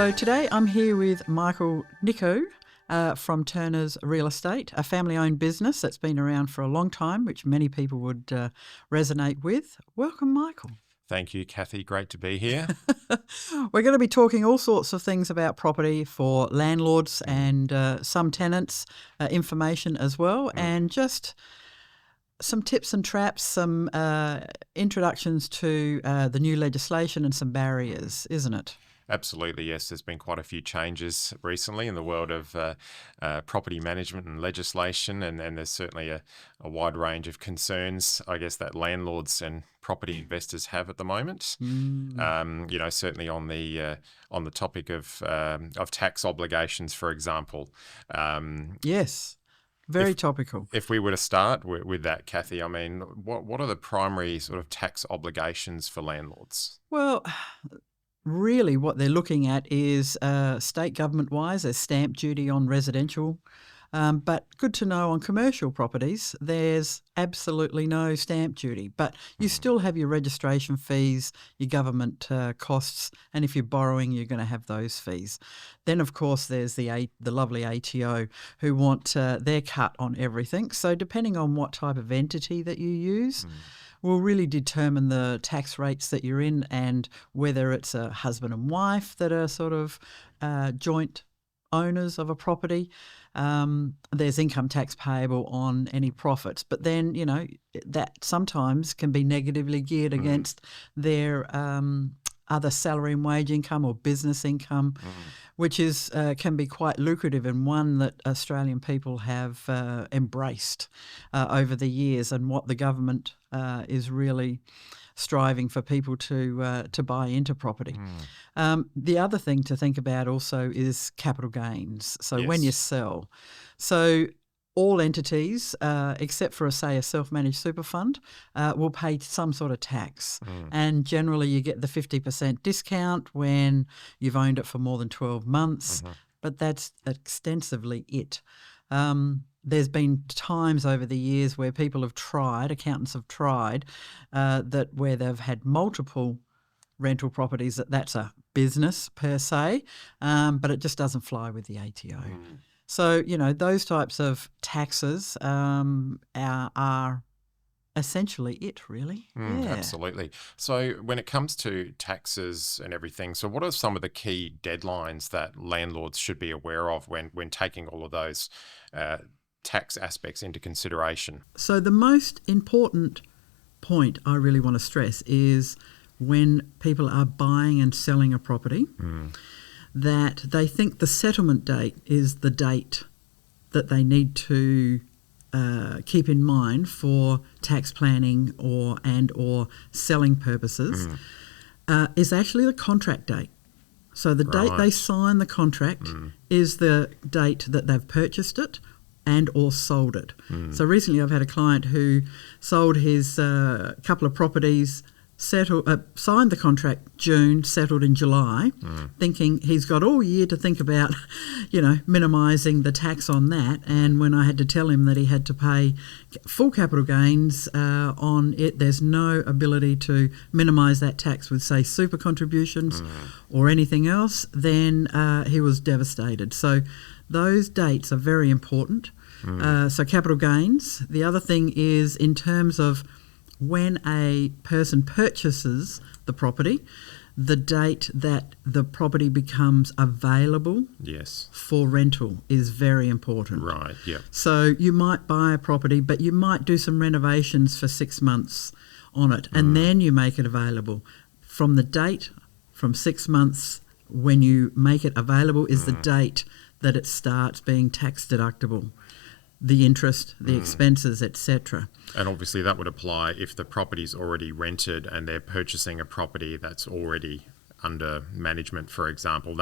So today I'm here with Michael Nico from Turner's Real Estate, a family-owned business that's been around for a long time, which many people would resonate with. Welcome, Michael. Thank you, Kathy. Great to be here. We're going to be talking all sorts of things about property for landlords and some tenants, information as well, and just some tips and traps, some introductions to the new legislation and some barriers, isn't it? Absolutely, yes. There's been quite a few changes recently in the world of property management and legislation, and there's certainly a wide range of concerns, I guess, that landlords and property investors have at the moment. Certainly on the topic of tax obligations, for example. Yes. Very topical. If we were to start with that, Kathy, I mean, what are the primary sort of tax obligations for landlords? Well, really what they're looking at is state government-wise, there's stamp duty on residential. But good to know on commercial properties, there's absolutely no stamp duty. But you still have your registration fees, your government costs, and if you're borrowing, you're going to have those fees. Then, of course, there's the lovely ATO who want their cut on everything. So depending on what type of entity that you use, will really determine the tax rates that you're in and whether it's a husband and wife that are sort of joint owners of a property. There's income tax payable on any profits, but then, that sometimes can be negatively geared against their other salary and wage income or business income, which is can be quite lucrative and one that Australian people have embraced over the years, and what the government is really striving for people to buy into property. The other thing to think about also is capital gains. So when you sell, so all entities, except for, say, a self-managed super fund, will pay some sort of tax. And generally you get the 50% discount when you've owned it for more than 12 months, but that's extensively it. There's been times over the years where people have tried, accountants have tried, where they've had multiple rental properties, that's a business per se, but it just doesn't fly with the ATO. So, those types of taxes are essentially it, really. Absolutely. So when it comes to taxes and everything, so what are some of the key deadlines that landlords should be aware of when taking all of those tax aspects into consideration? So the most important point I really want to stress is when people are buying and selling a property, that they think the settlement date is the date that they need to keep in mind for tax planning or selling purposes, is actually the contract date. So the date they sign the contract is the date that they've purchased it and or sold it. So recently I've had a client who sold his couple of properties, signed the contract June, settled in July, thinking he's got all year to think about, minimising the tax on that. And when I had to tell him that he had to pay full capital gains on it, there's no ability to minimise that tax with, say, super contributions or anything else, then he was devastated. So those dates are very important. So capital gains. The other thing is in terms of when a person purchases the property, the date that the property becomes available for rental is very important. Right, yeah. So you might buy a property, but you might do some renovations for 6 months on it, and then you make it available. From the date, from 6 months, when you make it available is the date that it starts being tax deductible. The interest, the expenses, etc. And obviously that would apply if the property's already rented and they're purchasing a property that's already under management, for example.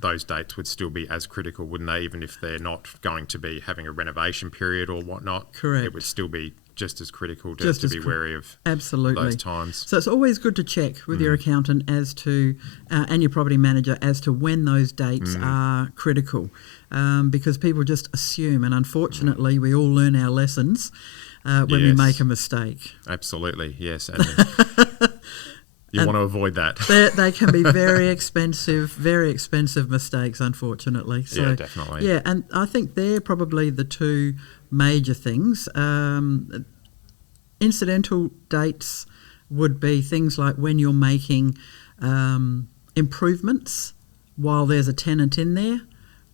Those dates would still be as critical, wouldn't they? Even if they're not going to be having a renovation period or whatnot. Correct. It would still be just as critical to be wary of those times. So it's always good to check with your accountant as to and your property manager as to when those dates are critical, because people just assume, and unfortunately we all learn our lessons when we make a mistake. Absolutely, yes. You want to avoid that. They can be very expensive mistakes, unfortunately. So, yeah, definitely. Yeah, and I think they're probably the two major things. Incidental dates would be things like when you're making improvements while there's a tenant in there.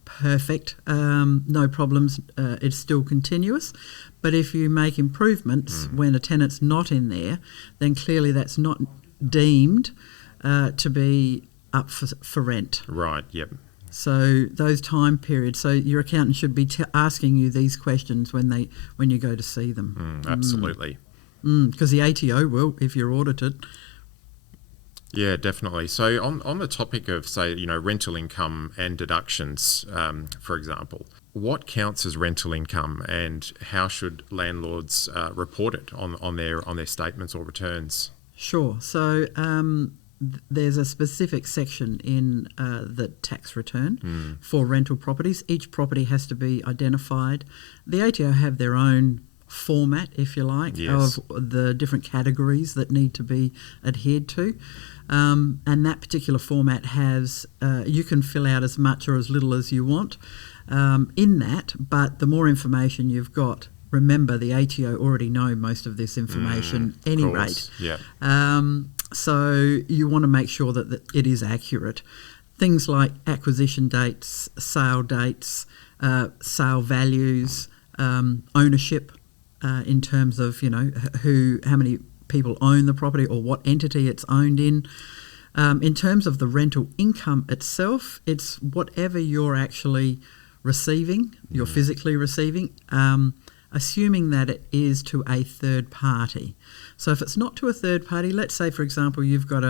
Perfect, no problems, it's still continuous. But if you make improvements when a tenant's not in there, then clearly that's not deemed to be up for rent. Right, yep. So those time periods, so your accountant should be asking you these questions when you go to see them. Absolutely. Because the ATO will, if you're audited. Yeah, definitely. So on the topic of, say, rental income and deductions, for example, what counts as rental income, and how should landlords report it on their statements or returns? Sure. So there's a specific section in the tax return for rental properties. Each property has to be identified. The ATO have their own format, if you like, Yes. of the different categories that need to be adhered to. And that particular format has, you can fill out as much or as little as you want in that, but the more information you've got, remember the ATO already know most of this information at any rate. Yeah. So you want to make sure that it is accurate. Things like acquisition dates, sale sale values, ownership in terms of, how many people own the property or what entity it's owned in. In terms of the rental income itself, it's whatever you're actually receiving, you're physically receiving, assuming that it is to a third party. So if it's not to a third party, let's say, for example, you've got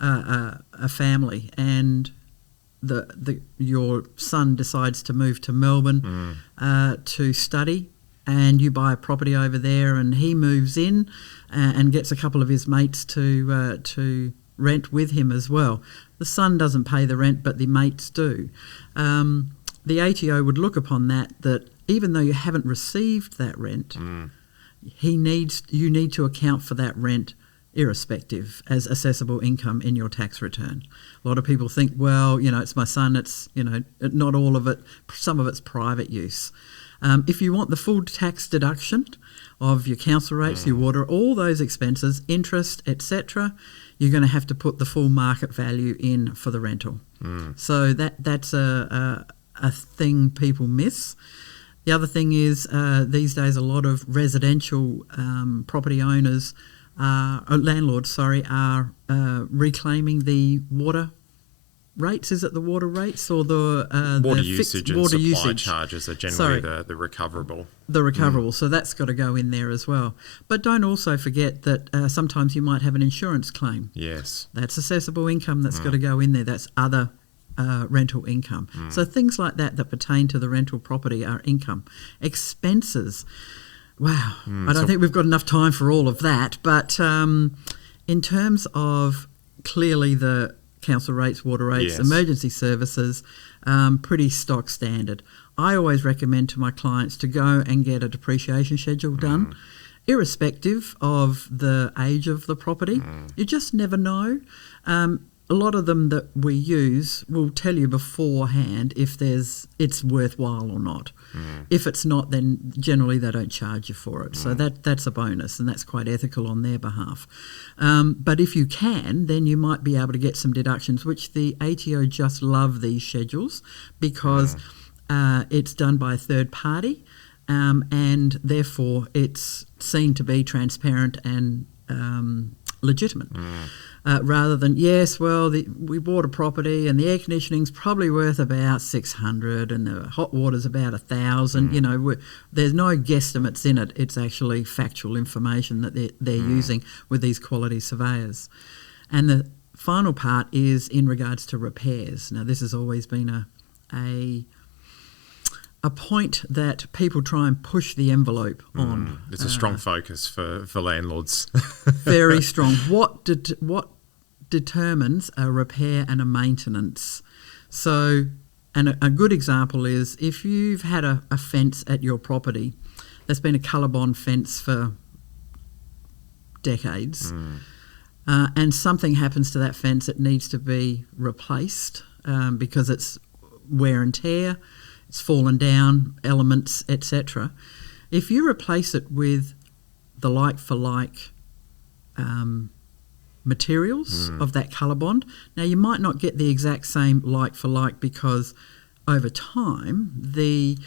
a family and your son decides to move to Melbourne to study, and you buy a property over there, and he moves in and gets a couple of his mates to rent with him as well. The son doesn't pay the rent, but the mates do. The ATO would look upon that even though you haven't received that rent, you need to account for that rent irrespective as assessable income in your tax return. A lot of people think, well, it's my son, it's, not all of it, some of it's private use. If you want the full tax deduction of your council rates, your water, all those expenses, interest, etc., you're going to have to put the full market value in for the rental. So that's a thing people miss. The other thing is these days a lot of residential property owners, landlords, are reclaiming the water rates. Is it the water rates or the water the usage and water supply usage charges are generally the recoverable. The recoverable, so that's got to go in there as well. But don't also forget that sometimes you might have an insurance claim. Yes. That's assessable income that's got to go in there. That's other rental income. So things like that pertain to the rental property are income. Expenses, wow, I don't think we've got enough time for all of that. But in terms of clearly the council rates, water rates, emergency services, pretty stock standard. I always recommend to my clients to go and get a depreciation schedule done, irrespective of the age of the property. You just never know. A lot of them that we use will tell you beforehand if it's worthwhile or not. If it's not, then generally they don't charge you for it. So that's a bonus, and that's quite ethical on their behalf. But if you can, then you might be able to get some deductions, which the ATO just love these schedules because it's done by a third party, and therefore it's seen to be transparent and legitimate. Rather than, we bought a property and the air conditioning's probably worth about $600 and the hot water's about $1,000. There's no guesstimates in it. It's actually factual information that they're using with these quality surveyors. And the final part is in regards to repairs. Now, this has always been a point that people try and push the envelope on. It's a strong focus for landlords. Very strong. What determines a repair and a maintenance? So, and a good example is if you've had a fence at your property that's been a colour bond fence for decades, and something happens to that fence, it needs to be replaced because it's wear and tear, it's fallen down, elements, etc. If you replace it with the like-for-like materials of that colour bond, now you might not get the exact same like-for-like because over time the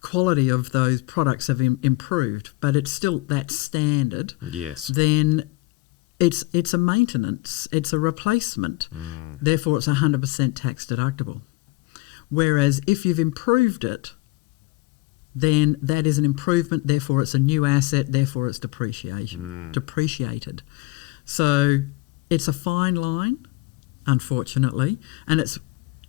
quality of those products have improved, but it's still that standard. Yes. Then it's a maintenance, it's a replacement, therefore it's 100% tax deductible. Whereas if you've improved it, then that is an improvement, therefore it's a new asset, therefore it's depreciated. So it's a fine line, unfortunately, and it's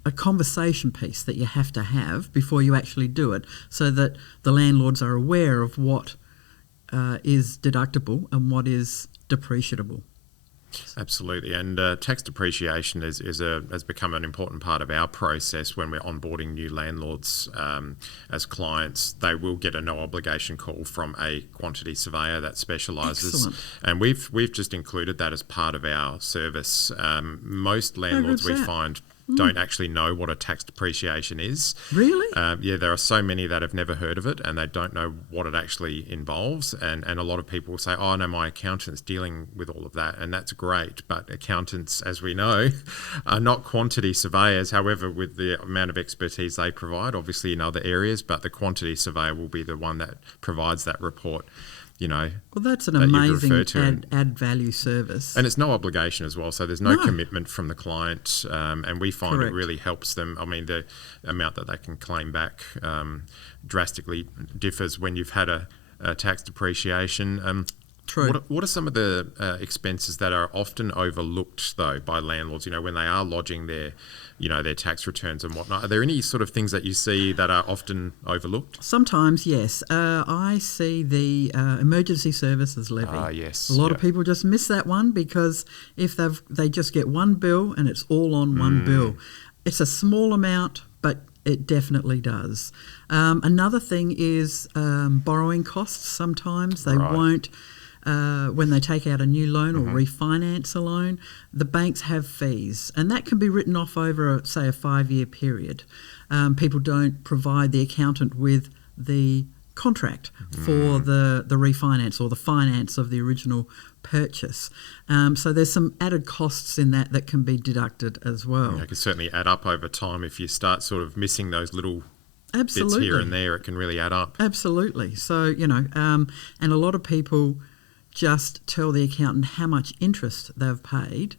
a conversation piece that you have to have before you actually do it so that the landlords are aware of what is deductible and what is depreciable. Absolutely, and tax depreciation has become an important part of our process when we're onboarding new landlords as clients. They will get a no obligation call from a quantity surveyor that specialises, and we've just included that as part of our service. Most landlords we find don't actually know what a tax depreciation is. Really? Yeah, there are so many that have never heard of it and they don't know what it actually involves. And a lot of people will say, oh, no, my accountant's dealing with all of that. And that's great. But accountants, as we know, are not quantity surveyors. However, with the amount of expertise they provide, obviously in other areas, but the quantity surveyor will be the one that provides that report. Well, that's an amazing add value service. And it's no obligation as well, so there's no commitment from the client, and we find it really helps them. I mean, the amount that they can claim back drastically differs when you've had a tax depreciation. True. What are some of the expenses that are often overlooked, though, by landlords, when they are lodging their tax returns and whatnot? Are there any sort of things that you see that are often overlooked? Sometimes, yes. I see the emergency services levy. Yes. A lot of people just miss that one because if they just get one bill and it's all on one bill. It's a small amount, but it definitely does. Another thing is borrowing costs. Sometimes they won't. When they take out a new loan or refinance a loan, the banks have fees, and that can be written off over, say, a 5-year period. People don't provide the accountant with the contract for the refinance or the finance of the original purchase. So there's some added costs in that can be deducted as well. It can certainly add up over time if you start sort of missing those little bits here and there. It can really add up. Absolutely. So, and a lot of people just tell the accountant how much interest they've paid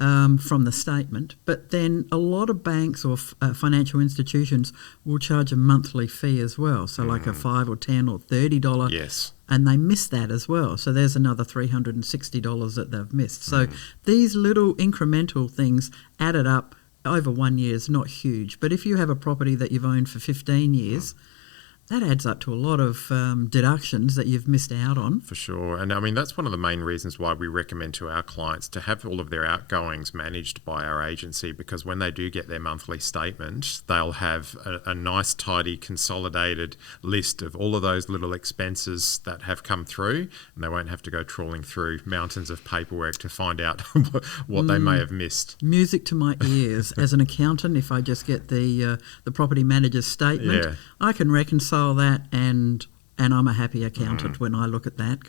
from the statement. But then a lot of banks or financial institutions will charge a monthly fee as well. So like a $5 or $10 or $30. Yes. And they miss that as well. So there's another $360 that they've missed. So these little incremental things added up over 1 year is not huge. But if you have a property that you've owned for 15 years, that adds up to a lot of deductions that you've missed out on. For sure. And I mean, that's one of the main reasons why we recommend to our clients to have all of their outgoings managed by our agency, because when they do get their monthly statement, they'll have a nice, tidy, consolidated list of all of those little expenses that have come through, and they won't have to go trawling through mountains of paperwork to find out what they may have missed. Music to my ears. As an accountant, if I just get the property manager's statement, I can reconcile that, and I'm a happy accountant when I look at that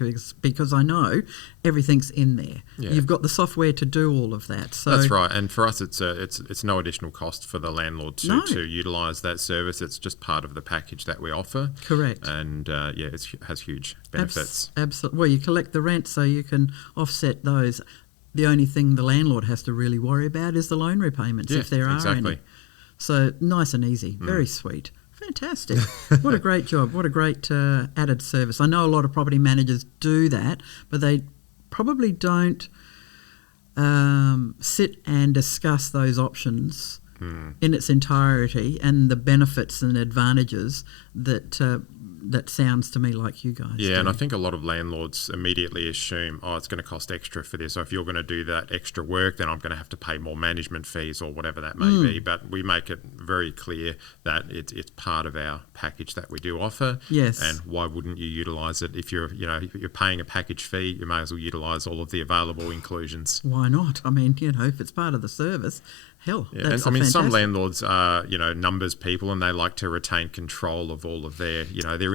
because I know everything's in there. You've got the software to do all of that. So that's right, and for us it's no additional cost for the landlord to utilise that service. It's just part of the package that we offer. Correct. And it has huge benefits. Absolutely. Well, you collect the rent so you can offset those. The only thing the landlord has to really worry about is the loan repayments if there are any. So nice and easy, very sweet. Fantastic. What a great job. What a great added service. I know a lot of property managers do that, but they probably don't sit and discuss those options in its entirety and the benefits and advantages that that sounds to me like you guys Yeah, do. and I think a lot of landlords immediately assume, oh, it's going to cost extra for this. So if you're going to do that extra work, then I'm going to have to pay more management fees or whatever that may be. But we make it very clear that it's part of our package that we do offer. Yes. And why wouldn't you utilise it? If you're paying a package fee, you may as well utilise all of the available inclusions. Why not? I mean, if it's part of the service, hell, Yeah, that's and I mean, some fantastic. landlords are, numbers people, and they like to retain control of all of their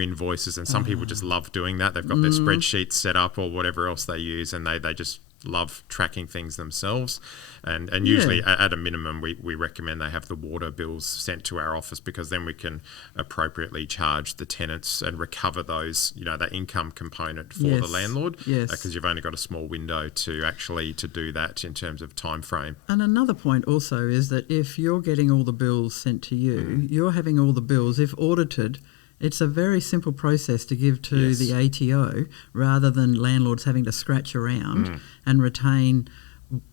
invoices. And some people just love doing that. They've got their spreadsheets set up or whatever else they use, and they just love tracking things themselves. And usually, at a minimum, we recommend they have the water bills sent to our office, because then we can appropriately charge the tenants and recover those, that income component for the landlord. Yes. Because you've only got a small window to do that in terms of time frame. And another point also is that if you're getting all the bills sent to you, you're having all the bills, if audited, it's a very simple process to give to the ATO, rather than landlords having to scratch around and retain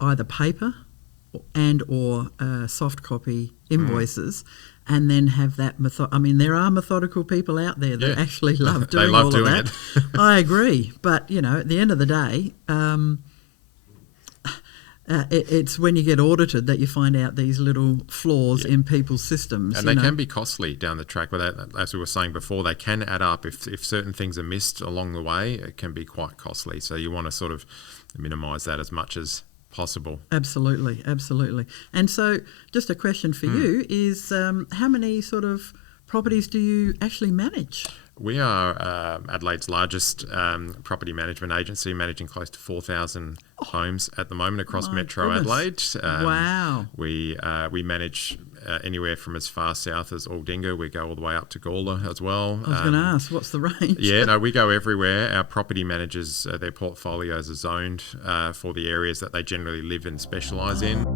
either paper or soft copy invoices, and then have that there are methodical people out there that actually love doing love all doing of that. I agree, but at the end of the day, it's when you get audited that you find out these little flaws in people's systems. And they can be costly down the track. But as we were saying before, they can add up. If certain things are missed along the way, it can be quite costly. So you want to sort of minimise that as much as possible. Absolutely. And so just a question for you is, how many sort of properties do you actually manage? We are Adelaide's largest property management agency, managing close to 4,000 homes at the moment across Metro Adelaide. Wow. We manage anywhere from as far south as Aldinga. We go all the way up to Gawler as well. I was going to ask, what's the range? Yeah, no, we go everywhere. Our property managers, their portfolios are zoned for the areas that they generally live and specialise in.